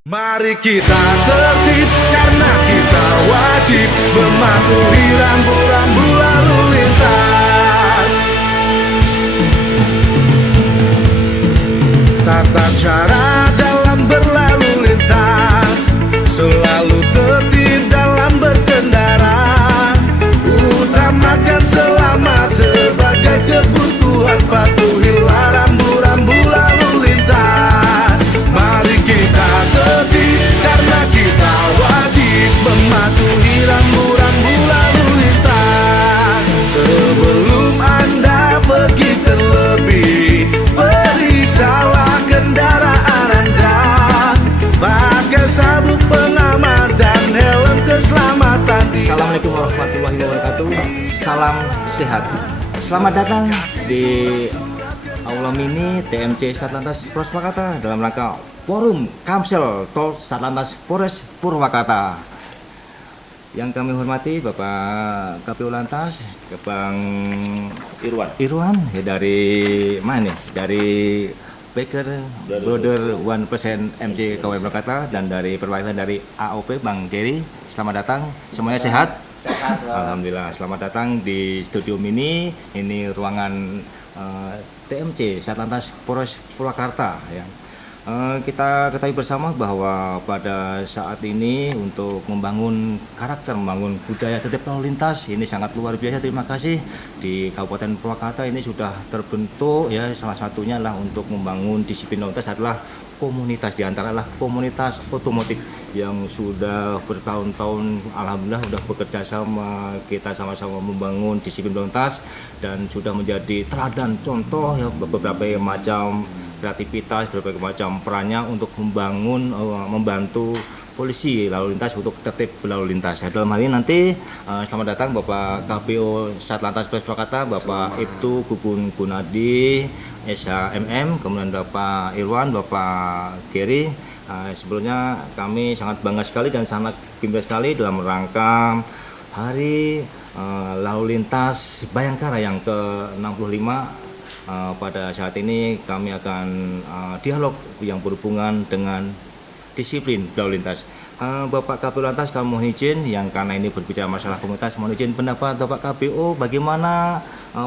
Mari kita tertib karena kita wajib mematuhi rambu-rambu lalu lintas. Tata cara dalam berlalu lintas, selalu tertib dalam berkendara. Utamakan selamat sebagai kebutuhan, patuhilah rambu-rambu lalu lintas. Mari kita tertib karena kita wajib mematuhi rambu-rambu lalu lintas. Sebelum Anda pergi terlebih, periksalah kendaraan Anda. Pakai sabuk pengaman dan helm keselamatan. Assalamualaikum warahmatullahi wabarakatuh. Salam sehat. Selamat datang di Aula Mini TMC Satlantas Polres Purwakarta dalam rangka Forum Kamsel Tol Satlantas Polres Purwakarta. Yang kami hormati Bapak KPU Lantas, Bang Irwan ya, dari mana nih? Dari Baker Brother 1% MC Kabupaten Purwakarta, dan dari perwakilan dari AOP Bang Gary. Selamat datang, semuanya sehat? Sehat. Alhamdulillah, selamat datang di studio mini. Ini ruangan TMC Satlantas Polres Purwakarta ya. Kita ketahui bersama bahwa pada saat ini untuk membangun karakter, membangun budaya tertib lalu lintas ini sangat luar biasa. Terima kasih di Kabupaten Purwakarta ini sudah terbentuk ya. Salah satunya lah untuk membangun disiplin lalu lintas adalah komunitas, diantara adalah komunitas otomotif yang sudah bertahun-tahun alhamdulillah sudah bekerja sama, kita sama-sama membangun disiplin lalu lintas dan sudah menjadi teladan contoh ya, beberapa macam kreativitas, berbagai macam perannya untuk membantu polisi lalu lintas untuk tertib berlalu lintas. Dalam hal ini nanti selamat datang Bapak KPO Satlantas Polres Purwakarta, Bapak Ibtu Gugun Gunadi SHMM, kemudian Bapak Irwan, Bapak Gary. Sebelumnya kami sangat bangga sekali dan sangat gembira sekali dalam rangka Hari Lalu Lintas Bayangkara yang ke-65. Pada saat ini kami akan dialog yang berhubungan dengan disiplin lalu lintas. Bapak KPU Lantas, kami mohon izin yang karena ini berbicara masalah komunitas, mohon izin pendapat Bapak KPU bagaimana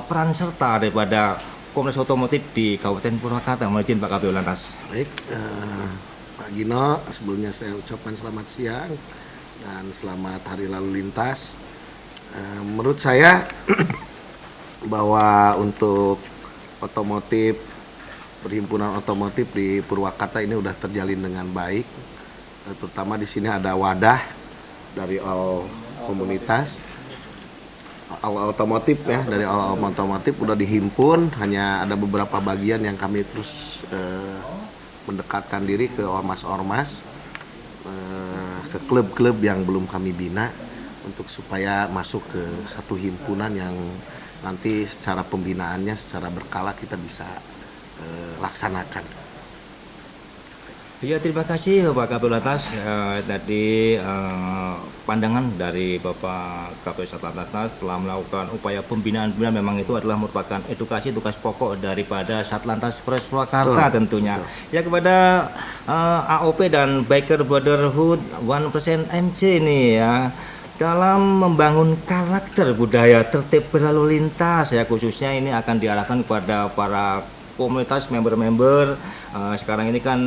peran serta daripada komunitas otomotif di Kabupaten Purwakarta. Mohon izin Pak KPU Lantas. Baik, Pak Gino, sebelumnya saya ucapkan selamat siang dan selamat Hari Lalu Lintas. Menurut saya bahwa untuk otomotif, perhimpunan otomotif di Purwakarta ini udah terjalin dengan baik. Terutama di sini ada wadah dari all komunitas, all otomotif ya, dari all otomotif udah dihimpun. Hanya ada beberapa bagian yang kami terus mendekatkan diri ke ormas-ormas, ke klub-klub yang belum kami bina untuk supaya masuk ke satu himpunan yang nanti secara pembinaannya secara berkala kita bisa laksanakan. Ya, terima kasih Bapak KPU Lantas. Tadi pandangan dari Bapak KPU Satlantas telah melakukan upaya pembinaan memang itu adalah merupakan edukasi tugas pokok daripada Satlantas Polres Purwakarta tentunya. Ya, kepada AOP dan Biker Brotherhood 1% MC ini ya, dalam membangun karakter budaya tertib berlalu lintas ya, khususnya ini akan diarahkan kepada para komunitas member-member. Sekarang ini kan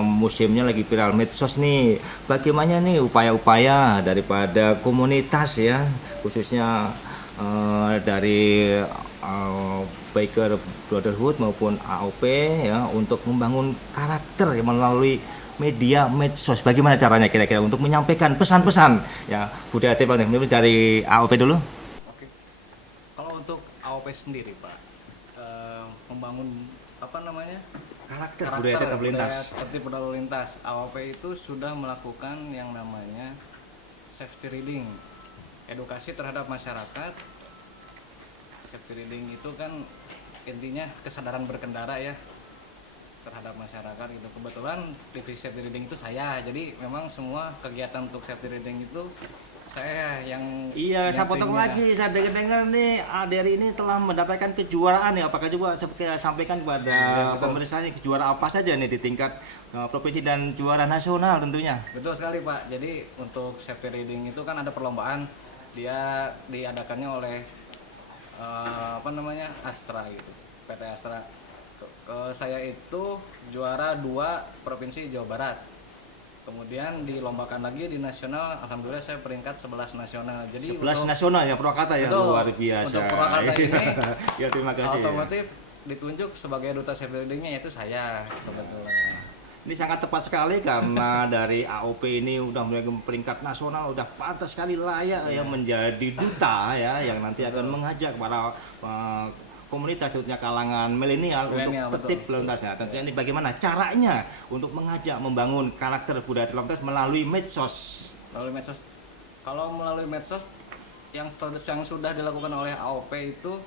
musimnya lagi viral medsos nih. Bagaimana nih upaya-upaya daripada komunitas ya, khususnya dari Biker Brotherhood maupun AOP ya, untuk membangun karakter yang melalui media medsos. Bagaimana caranya kira-kira untuk menyampaikan pesan-pesan ya budaya tertib dari AOP dulu? Oke. Kalau untuk AOP sendiri Pak, membangun karakter budaya tertib lintas. Tertib berlalu lintas, AOP itu sudah melakukan yang namanya safety reading, edukasi terhadap masyarakat. Safety reading itu kan intinya kesadaran berkendara ya terhadap masyarakat gitu. Kebetulan divisi safety reading itu saya, jadi memang semua kegiatan untuk safety reading itu saya yang Iya, saya potong nyetingnya. lagi. Saya dengar nih, Dery ini telah mendapatkan kejuaraan ya. Apakah juga seperti yang sampaikan kepada Iya, betul. pemirsa ini kejuaraan apa saja nih di tingkat provinsi dan juara nasional tentunya. Betul sekali Pak. Jadi untuk safety riding itu kan ada perlombaan, dia diadakannya oleh Astra gitu, PT Astra. Saya itu juara 2 provinsi Jawa Barat. Kemudian dilombakan lagi di nasional, alhamdulillah saya peringkat 11 nasional. Jadi 11 nasional ya Purwakarta ya, betul, luar biasa. untuk Purwakarta ini Ya terima kasih. otomotif ditunjuk sebagai duta safety ridingnya yaitu saya kebetulan. Ini sangat tepat sekali karena dari AOP ini udah mulai peringkat nasional, udah pantas sekali layak ya menjadi duta ya yang nanti akan mengajak para komunitas tentunya kalangan milenial untuk Milenial, tertib betul. lalu lintas. Nah, tentunya ini bagaimana caranya untuk mengajak membangun karakter budaya lalu lintas melalui medsos. Melalui medsos. Kalau melalui medsos yang sudah dilakukan oleh AOP itu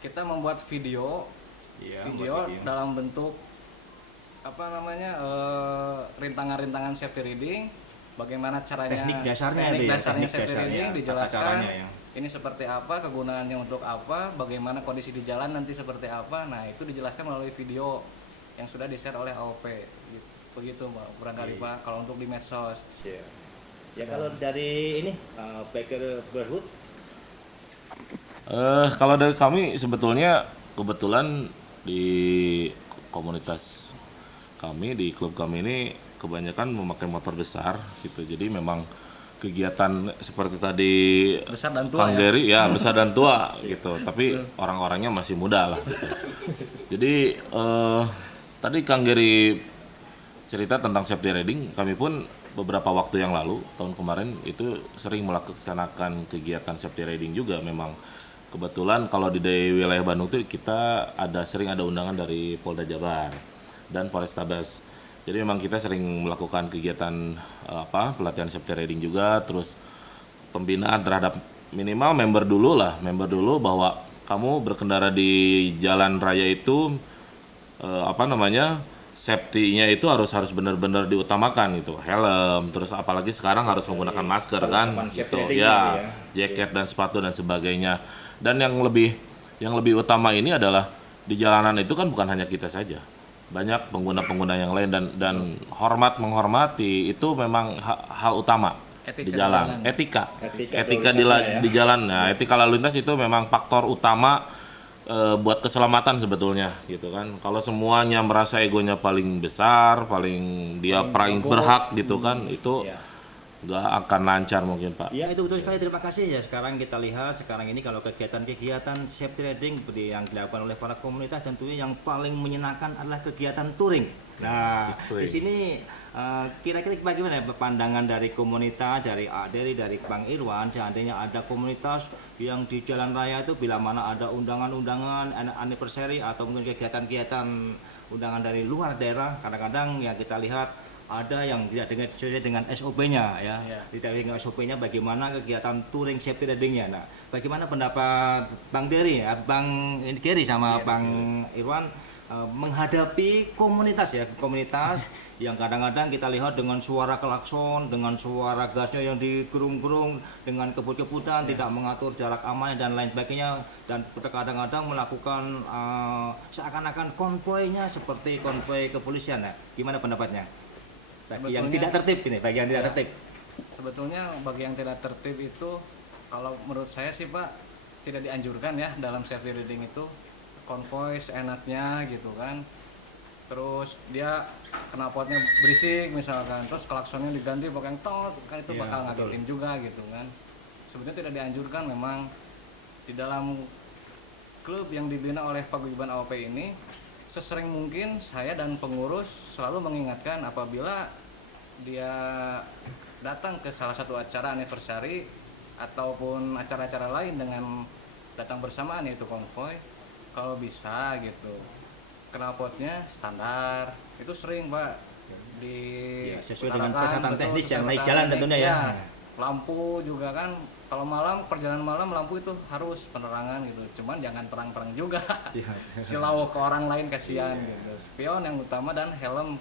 kita membuat video Iya, video dalam bentuk rintangan-rintangan safety riding, bagaimana caranya Teknik dasarnya teknik itu ya, dasarnya teknik safety dasarnya, riding tata dijelaskan caranya ya. ini seperti apa, kegunaannya untuk apa, bagaimana kondisi di jalan nanti seperti apa. Nah itu dijelaskan melalui video yang sudah di-share oleh AOP begitu Pak, barangkali Pak kalau untuk di medsos. Ya kalau dari ini Baker Berhut. Kalau dari kami sebetulnya kebetulan di komunitas kami, di klub kami ini kebanyakan memakai motor besar gitu. Jadi memang kegiatan seperti tadi Besar dan tua Kang ya? Dery ya besar dan tua gitu. Tapi orang-orangnya masih muda lah gitu. Jadi tadi Kang Dery cerita tentang safety riding, kami pun beberapa waktu yang lalu tahun kemarin itu sering melaksanakan kegiatan safety riding juga. Memang kebetulan kalau di wilayah Bandung itu kita sering ada undangan dari Polda Jabar dan Polrestabes. Jadi memang kita sering melakukan kegiatan pelatihan safety riding juga, terus pembinaan terhadap minimal member dulu bahwa kamu berkendara di jalan raya itu safety-nya itu harus benar-benar diutamakan gitu. Helm, terus apalagi sekarang harus menggunakan masker kan gitu. Ya, jaket dan sepatu dan sebagainya. Dan yang lebih utama ini adalah di jalanan itu kan bukan hanya kita saja. Banyak pengguna-pengguna yang lain dan menghormati itu memang hal utama di jalan. Etika di jalan. Nah, etika lalu lintas itu memang faktor utama buat keselamatan sebetulnya gitu kan. Kalau semuanya merasa egonya paling besar, paling berhak gitu kan, itu nggak akan lancar mungkin Pak. Ya itu betul sekali, terima kasih ya. Sekarang kita lihat sekarang ini kalau kegiatan safety riding seperti yang dilakukan oleh para komunitas, tentunya yang paling menyenangkan adalah kegiatan touring. Nah di sini kira-kira bagaimana pandangan dari komunitas, dari dari Bang Irwan, seandainya ada komunitas yang di jalan raya itu bila mana ada undangan-undangan anniversary atau mungkin kegiatan-kegiatan undangan dari luar daerah, kadang-kadang ya kita lihat ada yang tidak sesuai dengan SOP-nya ya. Tidak dengan SOP-nya bagaimana kegiatan touring safety riding-nya. Nah, bagaimana pendapat Bang Dery ya, Bang Dery sama Bang Irwan menghadapi komunitas yang kadang-kadang kita lihat dengan suara klakson, dengan suara gasnya yang digerung-gerung, dengan kebut-kebutan, tidak mengatur jarak aman dan lain sebagainya, dan kadang-kadang melakukan seakan-akan konvoynya seperti konvoy kepolisian. Nah, gimana pendapatnya? Bagi yang tidak tertib ini, bagi yang tidak tertib. Sebetulnya bagi yang tidak tertib itu kalau menurut saya sih Pak tidak dianjurkan ya dalam safety riding itu konvoy seenaknya gitu kan. Terus dia knalpotnya berisik misalkan, terus klaksonnya diganti pakai yang tot kan itu bakal ngagetin juga gitu kan. Sebetulnya tidak dianjurkan, memang di dalam klub yang dibina oleh paguyuban AOP ini sesering mungkin saya dan pengurus selalu mengingatkan apabila dia datang ke salah satu acara anniversary ataupun acara-acara lain dengan datang bersamaan yaitu konvoy, kalau bisa gitu knalpotnya standar, itu sering Pak sesuai dengan kesehatan teknis dan naik jalan tentunya ya. Lampu juga kan, kalau malam perjalanan malam lampu itu harus penerangan gitu, cuman jangan terang-terang juga silau ke orang lain kasihan gitu. Spion yang utama dan helm,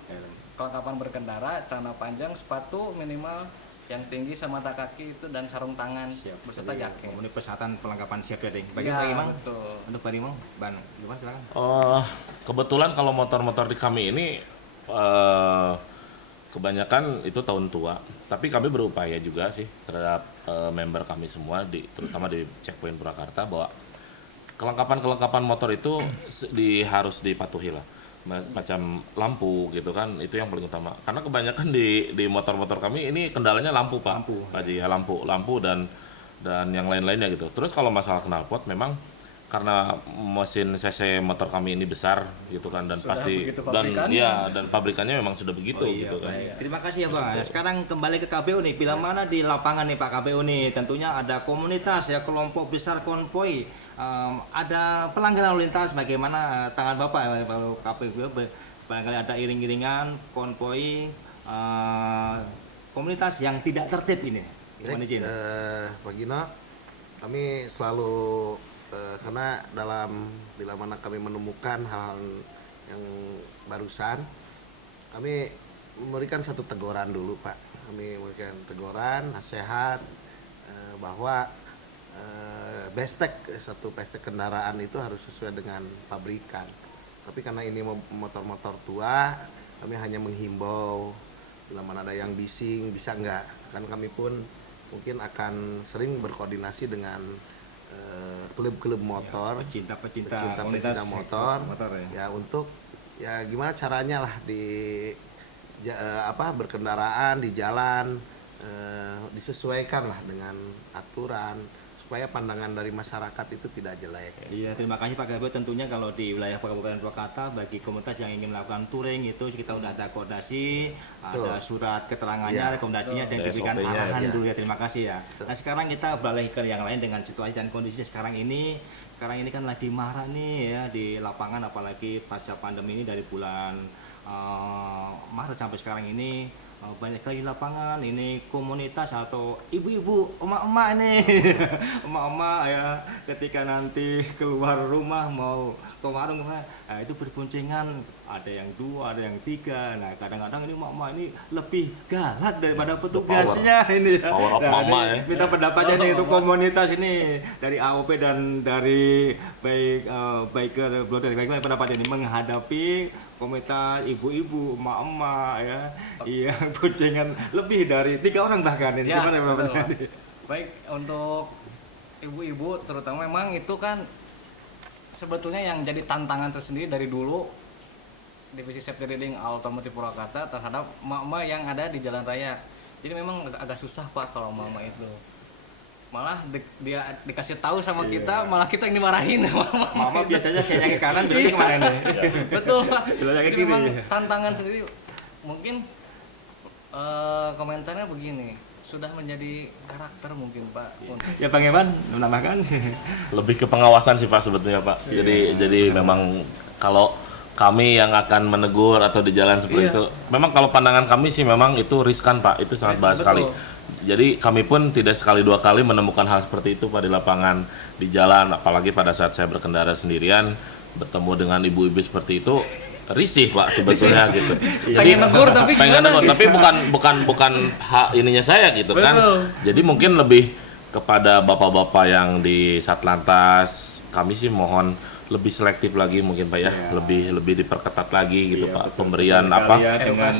kelengkapan berkendara, celana panjang, sepatu minimal yang tinggi semata kaki itu dan sarung tangan beserta jaket. Memenuhi persyaratan pelengkapan safety riding. Bagi Iya, Pak Imam, betul. untuk Pak Imam, Ban, gimana silakan. Kebetulan kalau motor-motor di kami ini kebanyakan itu tahun tua, tapi kami berupaya juga sih terhadap member kami semua, terutama di Checkpoint Purwakarta, bahwa kelengkapan motor itu harus dipatuhi lah. Macam lampu gitu kan, itu yang paling utama. Karena kebanyakan di motor-motor kami ini kendalanya lampu Pak. Pak Haji, ya lampu dan yang lain-lainnya gitu. Terus kalau masalah knalpot memang karena mesin cc motor kami ini besar gitu kan, dan Sudah pasti begitu dan pabrikannya. dan pabrikannya memang sudah begitu gitu kan. Baik. Terima kasih ya Pak. Sekarang kembali ke KPU nih. Bila mana di lapangan nih Pak KPU nih, tentunya ada komunitas ya, kelompok besar konvoy. Ada pelanggaran lalu lintas, bagaimana tangan Bapak kalau KPU barangkali ada iring-iringan konvoy komunitas yang tidak tertib ini. Gimana izin? Pak Gino, kami selalu karena bila mana kami menemukan hal yang barusan, kami memberikan satu teguran dulu Pak. Kami memberikan teguran, nasihat bahwa satu bestek kendaraan itu harus sesuai dengan pabrikan. Tapi karena ini motor-motor tua, kami hanya menghimbau bila mana ada yang bising, bisa enggak. Kan kami pun mungkin akan sering berkoordinasi dengan klub-klub motor, pecinta motor, ya. ya untuk ya gimana caranya lah berkendaraan di jalan, disesuaikan lah dengan aturan supaya pandangan dari masyarakat itu tidak jelek. Iya, terima kasih Pak Kabit. Tentunya kalau di wilayah Kabupaten Purwakarta, bagi komunitas yang ingin melakukan touring itu kita udah ada koordinasi, ada surat keterangannya, rekomendasinya, dan diberikan arahan dulu ya. Terima kasih ya. Nah sekarang kita beralih ke yang lain dengan situasi dan kondisi sekarang ini. Sekarang ini kan lagi marah nih ya di lapangan, apalagi pasca pandemi ini dari bulan Maret sampai sekarang ini. Banyak lagi lapangan ini komunitas atau ibu-ibu, emak-emak ini emak-emak ya, ketika nanti keluar rumah mau ke warung itu berboncengan, ada yang 2, ada yang 3. Nah kadang-kadang ini emak-emak ini lebih galak daripada petugasnya ini ya. Power of mama ya. Kita pendapatnya nih untuk komunitas ini dari AOP dan dari biker blogger, bagaimana pendapat ini menghadapi komunitas ibu-ibu, emak-emak ya, iya boncengan lebih dari 3 orang bahkan ini. Ya, gimana Bapak? Baik, untuk ibu-ibu terutama memang itu kan sebetulnya yang jadi tantangan tersendiri dari dulu divisi safety riding Automotive Purwakarta terhadap emak-emak yang ada di jalan raya. Jadi memang agak susah Pak kalau emak-emak itu. Malah dia dikasih tahu sama kita, malah kita yang dimarahin. Mama biasanya saya ke kanan, bilangnya kemana nih? Betul Pak. Bilangnya ke Jadi kiri. memang tantangan sendiri. Mungkin komentarnya begini, sudah menjadi karakter mungkin Pak. Ya Bang Evan menambahkan. Lebih ke pengawasan sih Pak sebetulnya Pak. Jadi memang kalau kami yang akan menegur atau di jalan seperti itu, memang kalau pandangan kami sih memang itu riskan Pak, itu sangat bahaya sekali. Jadi kami pun tidak sekali 2 kali menemukan hal seperti itu Pak di lapangan, di jalan, apalagi pada saat saya berkendara sendirian bertemu dengan ibu-ibu seperti itu, risih Pak sebetulnya gitu. Pengen negur tapi bukan hak ininya saya gitu kan. Jadi mungkin lebih kepada bapak-bapak yang di Satlantas, kami sih mohon lebih selektif lagi mungkin Pak ya, lebih diperketat lagi gitu Pak, pemberian Dengan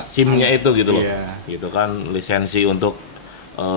SIM-nya itu gitu loh, gitu kan, lisensi untuk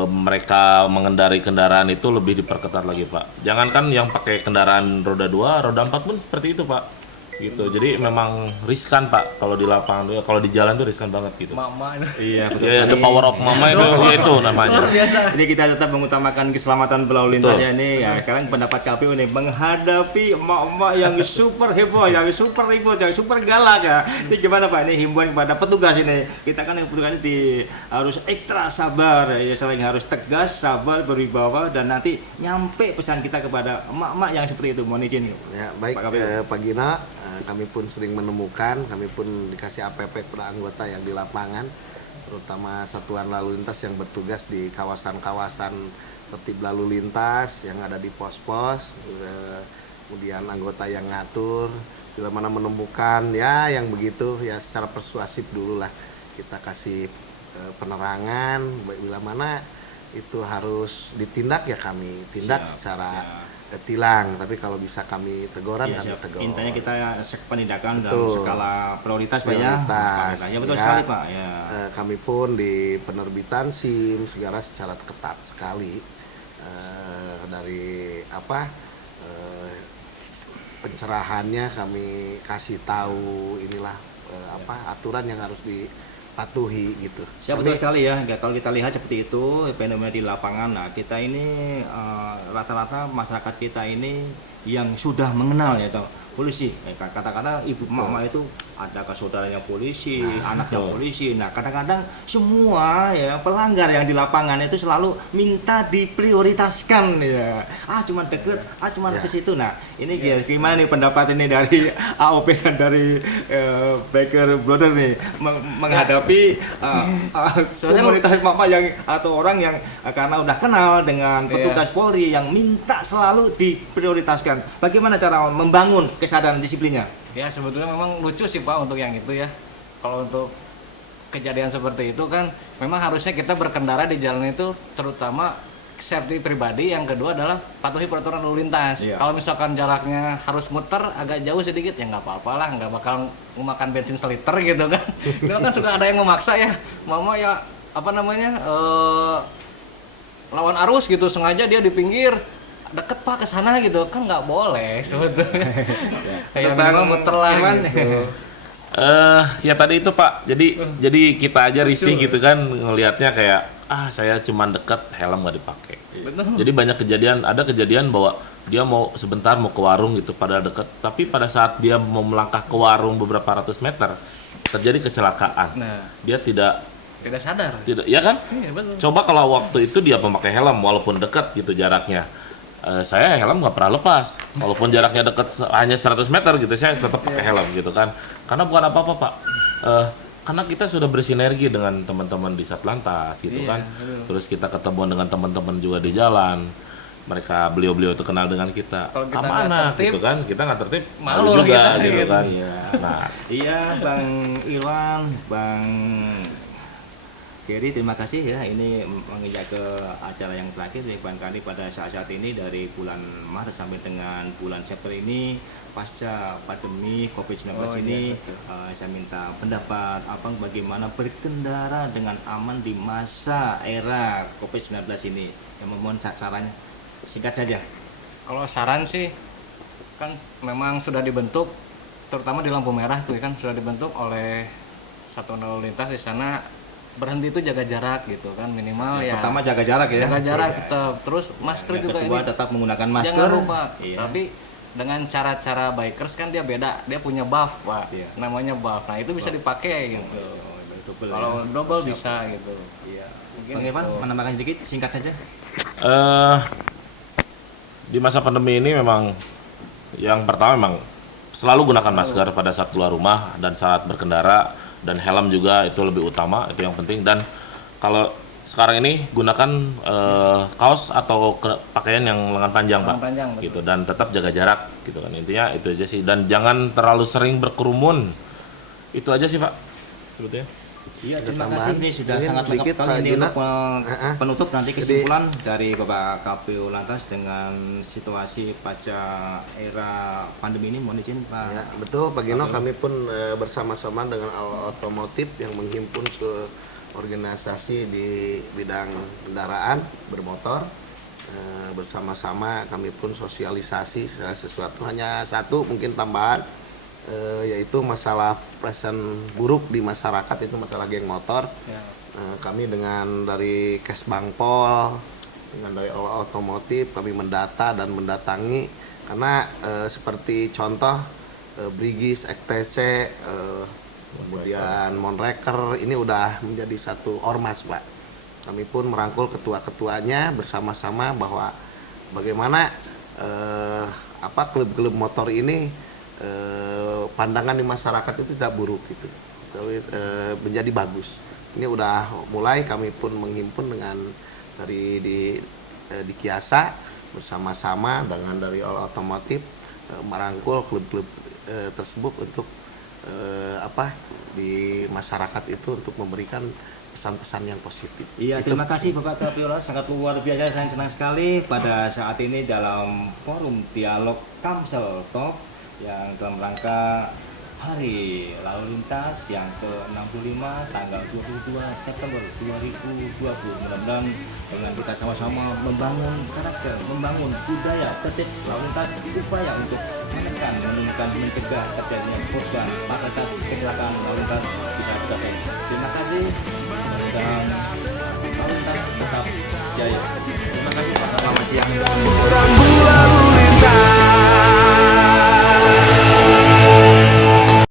mereka mengendarai kendaraan itu lebih diperketat lagi Pak. Jangankan yang pakai kendaraan roda 2, roda 4 pun seperti itu Pak. Gitu. Jadi memang riskan Pak kalau di lapangan, kalau di jalan tuh riskan banget gitu. Mama Iya, betul. Ya, the power of mama itu namanya. Jadi kita tetap mengutamakan keselamatan berlalu lintasnya ini ya. Sekarang pendapat KPU nih menghadapi emak-emak yang super heboh, yang super ribut, yang super galak ya. Ini gimana Pak? Ini himbauan kepada petugas ini. Kita kan yang petugas ini harus ekstra sabar ya, selain harus tegas, sabar, berwibawa, dan nanti nyampe pesan kita kepada emak-emak yang seperti itu. Mohon izin. Ya, baik Pak Gina, kami pun sering menemukan, kami pun dikasih APP kepada anggota yang di lapangan, terutama satuan lalu lintas yang bertugas di kawasan-kawasan tertib lalu lintas yang ada di pos-pos, kemudian anggota yang ngatur, bila mana menemukan ya yang begitu ya secara persuasif dulu lah kita kasih penerangan, bila mana itu harus ditindak ya kami tindak Siap, secara ya. tilang, tapi kalau bisa kami teguran Iya, kami siap. tegur. Intinya kita penindakan dalam Betul. skala prioritas Pak ya. Prioritas, Ya betul ya. sekali Pak ya. Kami pun di penerbitan SIM segala secara ketat sekali, dari pencerahannya kami kasih tahu inilah aturan yang harus dipatuhi gitu. Siap, betul sekali ya. Kalau kita lihat seperti itu fenomena di lapangan, nah kita ini rata-rata masyarakat kita ini yang sudah mengenal ya toh polisi. Kata-kata ibu mama itu ada saudaranya polisi, anaknya polisi. Nah kadang-kadang semua ya pelanggar yang di lapangan itu selalu minta diprioritaskan ya. Cuman deket, cuman ke situ. Nah ini gimana nih pendapat ini dari AOP dan dari Baker Brother nih menghadapi komunitas mama yang atau orang yang karena udah kenal dengan petugas Polri yang minta selalu diprioritaskan. Bagaimana cara membangun kesadaran disiplinnya? Ya sebetulnya memang lucu sih Pak untuk yang itu ya. Kalau untuk kejadian seperti itu kan memang harusnya kita berkendara di jalan itu terutama safety pribadi, yang kedua adalah patuhi peraturan lalu lintas. Kalau misalkan jaraknya harus muter agak jauh sedikit ya nggak apa-apa lah, nggak bakal memakan bensin seliter gitu kan. Itu kan suka ada yang memaksa ya, mama ya lawan arus gitu, sengaja dia di pinggir deket Pak ke sana gitu kan, nggak boleh sebetulnya. Kayak memang muter lah gitu. Ya tadi itu Pak, jadi kita aja risih gitu kan ngelihatnya kayak saya cuman deket helm nggak dipakai. Jadi banyak ada kejadian bahwa dia sebentar mau ke warung gitu pada deket, tapi pada saat dia mau melangkah ke warung beberapa ratus meter terjadi kecelakaan. Dia tidak sadar. Ya kan? Iya, betul. Coba kalau waktu itu dia memakai helm walaupun dekat gitu jaraknya. Saya helm nggak pernah lepas, walaupun jaraknya dekat hanya 100 meter gitu, saya tetap pakai helm gitu kan. Karena bukan apa-apa Pak, karena kita sudah bersinergi dengan teman-teman di Satlantas gitu kan. Terus kita ketemu dengan teman-teman juga di jalan, beliau-beliau itu kenal dengan kita. Kalau kita amanah tertib, gitu kan, kita nggak tertib malu juga kita, gitu gitu. kan. Nah, iya Bang Irwan, Bang Gary, terima kasih ya. Ini menginjak ke acara yang terakhir yang barangkali pada saat-saat ini dari bulan Maret sampai dengan bulan September ini pasca pandemi COVID-19 ini saya minta pendapat Abang bagaimana berkendara dengan aman di masa era COVID-19 ini. Yang mohon sarannya singkat saja. Kalau saran sih kan memang sudah dibentuk, terutama di lampu merah tuh kan sudah dibentuk oleh satuan lalu lintas di sana. Berhenti itu jaga jarak gitu kan, minimal ya. Pertama jaga jarak ya. Jaga jarak tetap. Terus masker juga kedua, ini. tetap menggunakan masker. Jangan lupa. Tapi dengan cara-cara bikers kan dia beda. Dia punya buff Pak. Namanya buff. Nah itu bisa dipakai gitu. Kalau double bisa gitu. Iya. Bang Irwan menambahkan sedikit singkat saja. Di masa pandemi ini memang yang pertama memang selalu gunakan masker pada saat keluar rumah dan saat berkendara. Dan helm juga itu lebih utama, itu yang penting. Dan kalau sekarang ini gunakan kaos atau pakaian yang lengan panjang Pak, gitu. Dan tetap jaga jarak gitu kan, intinya itu aja sih. Dan jangan terlalu sering berkerumun, itu aja sih Pak sebetulnya. Iya, terima kasih, ini sudah sangat lengkap sedikit, sekali Pak ini Gina. untuk penutup nanti kesimpulan dari Bapak KPU Lantas dengan situasi pasca era pandemi ini. Mohon izin Pak. Ya, betul Pak Gino, kami pun bersama-sama dengan otomotif yang menghimpun organisasi di bidang kendaraan bermotor, bersama-sama kami pun sosialisasi sesuatu. Hanya satu mungkin tambahan, yaitu masalah present buruk di masyarakat, itu masalah geng motor. Kami dengan dari Kesbangpol, dengan dari otomotif kami mendata dan mendatangi, karena seperti contoh Brigis, XTC, kemudian Monreker ini udah menjadi satu ormas Pak. Kami pun merangkul ketua-ketuanya bersama-sama bahwa bagaimana klub-klub motor ini pandangan di masyarakat itu tidak buruk gitu, menjadi bagus. Ini udah mulai kami pun menghimpun dengan dari di Kiasa bersama-sama dengan dari otomotif merangkul klub-klub tersebut untuk di masyarakat itu untuk memberikan pesan-pesan yang positif. Iya, Itu. terima kasih Bapak Kapiola, sangat luar biasa. Saya senang sekali pada saat ini dalam forum dialog Kamsel Talk yang dalam rangka Hari Lalu Lintas yang ke-65 tanggal 22 September 2020. Mudah-mudahan dengan kita sama-sama membangun karakter, membangun budaya tertib lalu lintas, upaya untuk menurunkan, mencegah terjadinya korban fatalitas kecelakaan lalu lintas bisa kita capai. Terima kasih. Mudah-mudahan lalu lintas tetap jaya. Terima kasih Pak. Selamat siang. Rambu-rambu